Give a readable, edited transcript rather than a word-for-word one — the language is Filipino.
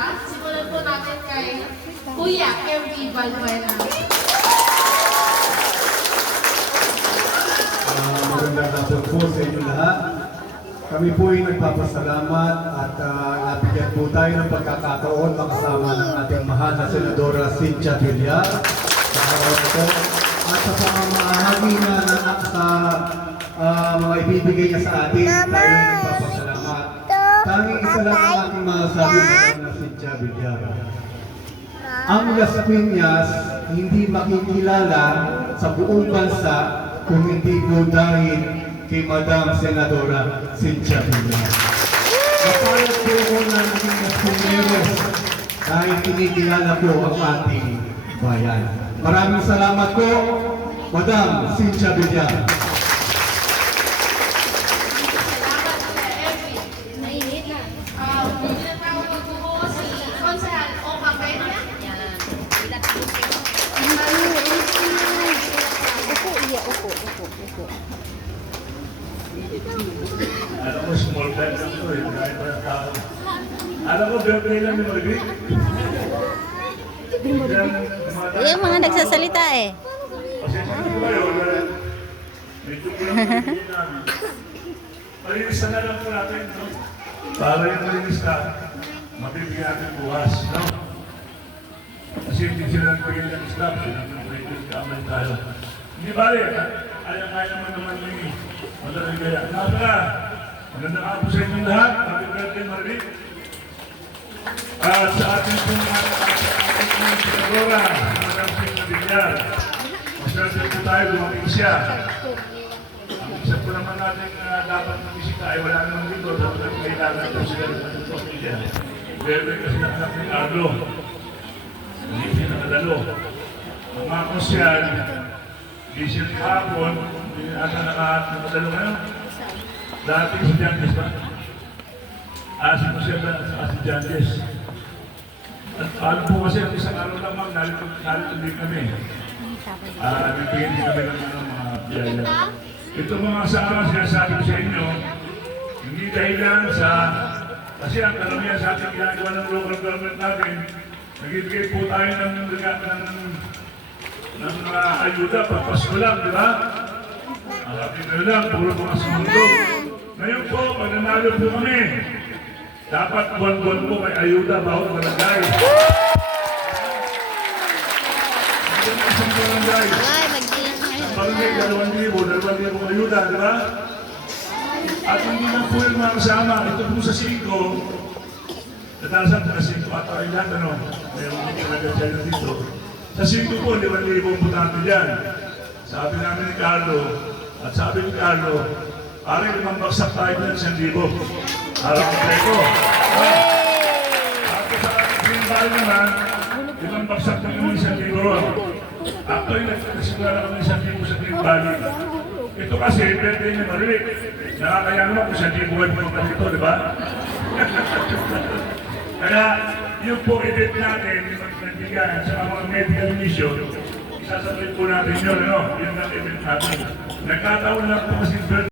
pagpapasalamat. Simulan po natin kay Kuya MV Balbuena. Magandang hapon po sa inyo lahat. Kami po ay nagpapasalamat at nabigyan po tayo ng pagkakataon makasama ng ating mahal na Senadora Cynthia Villar sa araw ito at sa pamamahagi na sa mga ibibigay niya sa atin. Tayo ay nagpapasalamat. Tanging isa lang ang aking masasabi na Cynthia Villar. Ang Las Piñas hindi makikilala sa buong bansa kung hindi po dahil kay Madam Senadora Cynthia Villar. Napayag po ko na naging Las Piñeros dahil kinikilala po ang ating bayan. Maraming salamat po, Madam Cynthia Villar. Salamat Kuya MV. Mainit na. Tinatawag ko po si Konsehal Oka Peña. Upo, iya, upo. Alam mo, small time lang ito eh. Kahit pa ng tao. Alam mo, birthday lang ni Margaret. Yung mga nagsasalita eh. Pasensya na po kayo. Medyo po lang pagiging namin. Malinis na lang po natin. No? Para yung malinis na, mabibigyan natin bukas. No? Kasi hindi sila nagbigay ng staff. Sila nagbigay kamay tayo. Hindi bali. Kaya naman ni Madaling Gaya. Napala, magandang hapon sa inyong lahat. Happy birthday, Margaret. At sa ating pong Senadora, Madam Cynthia Villar. Maswerte po tayo, dumating siya. Ang isa po naman natin dapat na bisita ay wala naman dito. Dapat kailangan po sila ng pamilya. Bebe kasi ng anak ni Carlo. Hindi siya nakadalo. Ang mga konsyal, hindi siya kahapon, hindi ata nakadalo ngayon. Dati si Jandes ba? Si konsyal na si Jandes. At alam po kasi ang isang araw lang ma'am, narito din kami. Bibigyan din kami ng mga biyaya. Ito mga sa sinasabi ko sa inyo, hindi dahilan sa, kasi ang karamihan sa ating ginagawa ng local government natin, nagbibigay po tayo ng mga ayuda, papasko lang, di ba? Ang ating lang, puro mga sumunod. Ngayon po, pag nanalo po kami, dapat buwan-buwan po may ayuda, bawat barangay. Isang barangay. Ay, mag-ilan na yun. Barangay, 2,000 ayuda, di ba? At hindi lang po yung mga kasama, ito po sa 5, natalasan na 5 at ay lahat, ano, mayroon hindi nag-asya dito. Sa 5 po, 5,000 butante dyan. Sabi namin ni Carlo, at sabi ni Carlo, parang lumambaksak tayo ng 1,000. Araw ang preko. At sa pinbali naman, lumambaksak na kami 1,000 ron. Actually, nagsimula na kami 1,000 sa pinbali. Ito kasi, birthday ni Marilik. Nakakaya naman kung 1,000 buwan mo ka dito, di ba? Kaya, yung po event natin, yung nagbigayan sa mga medical mission, isasabay po natin yun, ano? Yung event natin. Nagkataon lang po kasi birthday.